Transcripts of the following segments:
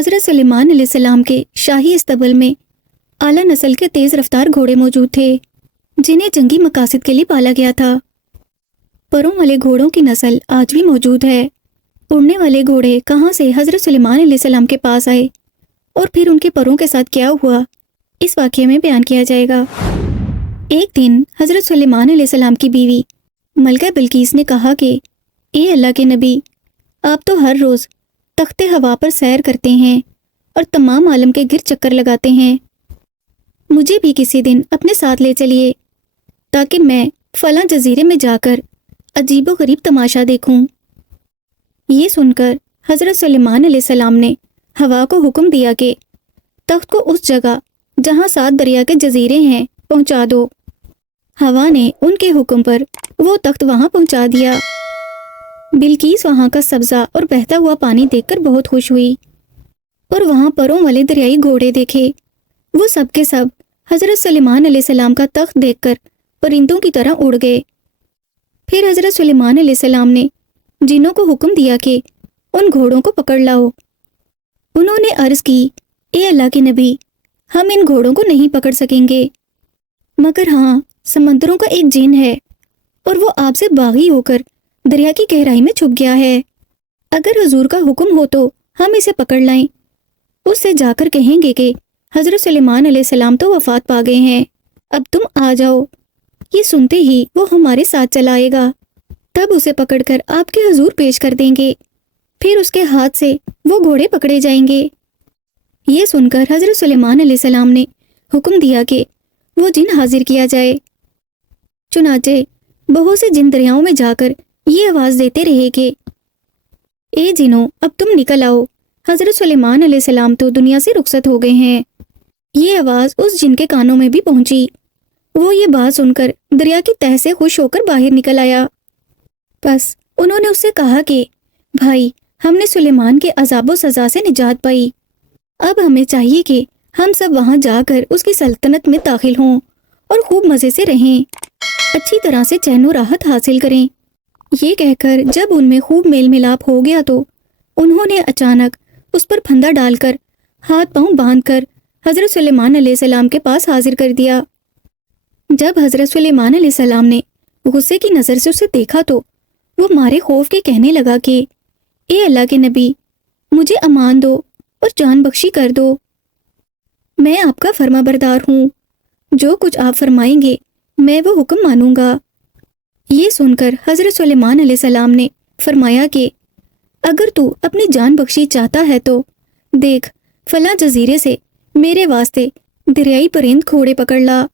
حضرت سلیمان علیہ السلام کے شاہی استبل میں اعلیٰ نسل کے تیز رفتار گھوڑے موجود تھے جنہیں جنگی مقاصد کے لیے پالا گیا تھا۔ پروں والے گھوڑوں کی نسل آج بھی موجود ہے۔ اڑنے والے گھوڑے کہاں سے حضرت سلیمان علیہ السلام کے پاس آئے اور پھر ان کے پروں کے ساتھ کیا ہوا، اس واقعے میں بیان کیا جائے گا۔ ایک دن حضرت سلیمان علیہ السلام کی بیوی ملکہ بلقیس نے کہا کہ اے اللہ کے نبی، آپ تو ہر روز تخت ہوا پر سیر کرتے ہیں اور تمام عالم کے گرد چکر لگاتے ہیں، مجھے بھی کسی دن اپنے ساتھ لے چلیے تاکہ میں فلاں جزیرے میں جا کر عجیب و غریب تماشا دیکھوں۔ یہ سن کر حضرت سلیمان علیہ السلام نے ہوا کو حکم دیا کہ تخت کو اس جگہ جہاں 7 دریا کے جزیرے ہیں پہنچا دو۔ ہوا نے ان کے حکم پر وہ تخت وہاں پہنچا دیا۔ بلقیس وہاں کا سبزہ اور بہتا ہوا پانی دیکھ کر بہت خوش ہوئی اور وہاں پروں والے دریائی گھوڑے دیکھے۔ وہ سب کے سب حضرت سلیمان علیہ السلام کا تخت دیکھ کر پرندوں کی طرح اڑ گئے۔ پھر حضرت سلیمان علیہ السلام نے جنوں کو حکم دیا کہ ان گھوڑوں کو پکڑ لاؤ۔ انہوں نے عرض کی، اے اللہ کے نبی، ہم ان گھوڑوں کو نہیں پکڑ سکیں گے، مگر ہاں سمندروں کا ایک جن ہے اور وہ آپ سے باغی ہو کر دریا کی گہرائی میں چھپ گیا ہے۔ اگر حضور کا حکم ہو تو ہم اسے پکڑ لائیں، اس سے جا کر کہیں گے کہ حضرت سلیمان علیہ السلام تو وفات پا گئے ہیں، اب تم آ جاؤ۔ یہ سنتے ہی وہ ہمارے ساتھ چلا آئے گا، تب اسے پکڑ کر آپ کے حضور پیش کر دیں گے، پھر اس کے ہاتھ سے وہ گھوڑے پکڑے جائیں گے۔ یہ سن کر حضرت سلیمان علیہ السلام نے حکم دیا کہ وہ جن حاضر کیا جائے۔ چنانچہ بہت سے جن دریاؤں میں جا کر یہ آواز دیتے رہے کہ اے جنوں، اب تم نکل آؤ، حضرت سلیمان علیہ السلام تو دنیا سے رخصت ہو گئے ہیں۔ یہ آواز اس جن کے کانوں میں بھی پہنچی۔ وہ یہ بات سن کر دریا کی تہہ سے خوش ہو کر باہر نکل آیا۔ بس انہوں نے اس سے کہا کہ بھائی، ہم نے سلیمان کے عذاب و سزا سے نجات پائی، اب ہمیں چاہیے کہ ہم سب وہاں جا کر اس کی سلطنت میں داخل ہوں اور خوب مزے سے رہیں، اچھی طرح سے چین و راحت حاصل کریں۔ یہ کہہ کر جب ان میں خوب میل ملاپ ہو گیا تو انہوں نے اچانک اس پر پھندا ڈال کر ہاتھ پاؤں باندھ کر حضرت سلیمان علیہ السلام کے پاس حاضر کر دیا۔ جب حضرت سلیمان علیہ السلام نے غصے کی نظر سے اسے دیکھا تو وہ مارے خوف کے کہنے لگا کہ اے اللہ کے نبی، مجھے امان دو اور جان بخشی کر دو، میں آپ کا فرما بردار ہوں، جو کچھ آپ فرمائیں گے میں وہ حکم مانوں گا۔ یہ سن کر حضرت سلیمان علیہ السلام نے فرمایا کہ اگر تو اپنی جان بخشی چاہتا ہے تو دیکھ، فلاں جزیرے سے میرے واسطے دریائی پرند گھوڑے پکڑ لا۔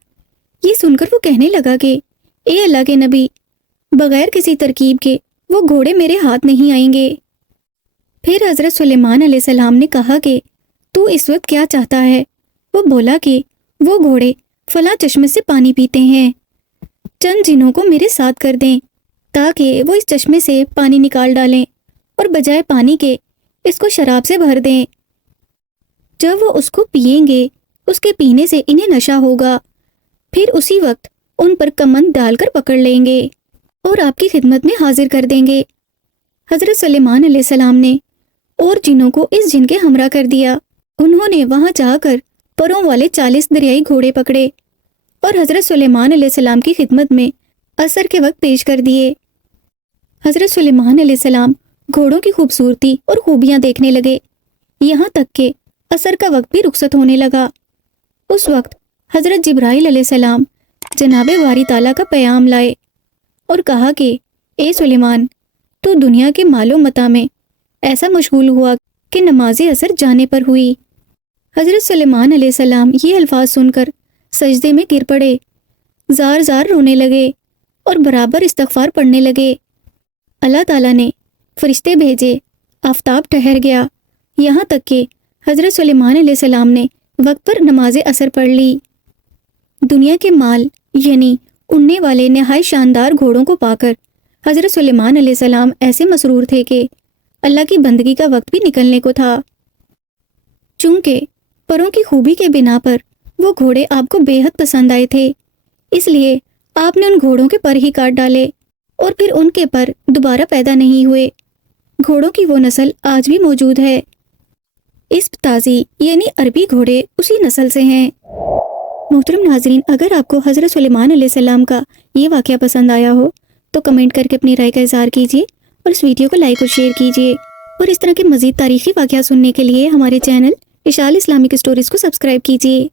یہ سن کر وہ کہنے لگا کہ اے اللہ کے نبی، بغیر کسی ترکیب کے وہ گھوڑے میرے ہاتھ نہیں آئیں گے۔ پھر حضرت سلیمان علیہ السلام نے کہا کہ تو اس وقت کیا چاہتا ہے؟ وہ بولا کہ وہ گھوڑے فلاں چشمے سے پانی پیتے ہیں، چند جنوں کو میرے ساتھ کر دیں تاکہ وہ اس چشمے سے پانی نکال ڈالیں اور بجائے پانی کے اس کو شراب سے بھر دیں۔ جب وہ اس کو پئیں گے، اس کے پینے سے انہیں نشہ ہوگا، پھر اسی وقت ان پر کمند ڈال کر پکڑ لیں گے اور آپ کی خدمت میں حاضر کر دیں گے۔ حضرت سلیمان علیہ السلام نے اور جنوں کو اس جن کے ہمراہ کر دیا۔ انہوں نے وہاں جا کر پروں والے 40 دریائی گھوڑے پکڑے اور حضرت سلیمان علیہ السلام کی خدمت میں عصر کے وقت پیش کر دیے۔ حضرت سلیمان علیہ السلام گھوڑوں کی خوبصورتی اور خوبیاں دیکھنے لگے، یہاں تک کہ عصر کا وقت بھی رخصت ہونے لگا۔ اس وقت حضرت جبرائیل علیہ السلام جناب باری تعالیٰ کا پیام لائے اور کہا کہ اے سلیمان، تو دنیا کے مال و متاع میں ایسا مشغول ہوا کہ نماز عصر جانے پر ہوئی۔ حضرت سلیمان علیہ السلام یہ الفاظ سن کر سجدے میں گر پڑے، زار زار رونے لگے اور برابر استغفار پڑھنے لگے۔ اللہ تعالیٰ نے فرشتے بھیجے، آفتاب ٹھہر گیا، یہاں تک کہ حضرت سلیمان علیہ السلام نے وقت پر نماز عصر پڑھ لی۔ دنیا کے مال یعنی اڑنے والے نہایت شاندار گھوڑوں کو پا کر حضرت سلیمان علیہ السلام ایسے مسرور تھے کہ اللہ کی بندگی کا وقت بھی نکلنے کو تھا۔ چونکہ پروں کی خوبی کے بنا پر وہ گھوڑے آپ کو بے حد پسند آئے تھے، اس لیے آپ نے ان گھوڑوں کے پر ہی کاٹ ڈالے اور پھر ان کے پر دوبارہ پیدا نہیں ہوئے۔ گھوڑوں کی وہ نسل آج بھی موجود ہے۔ اسب تازی یعنی عربی گھوڑے اسی نسل سے ہیں۔ محترم ناظرین، اگر آپ کو حضرت سلیمان علیہ السلام کا یہ واقعہ پسند آیا ہو تو کمنٹ کر کے اپنی رائے کا اظہار کیجیے اور اس ویڈیو کو لائک اور شیئر کیجیے، اور اس طرح کے مزید تاریخی واقعہ سننے کے لیے ہمارے چینل اشال اسلامک اسٹوریز کو سبسکرائب کیجیے۔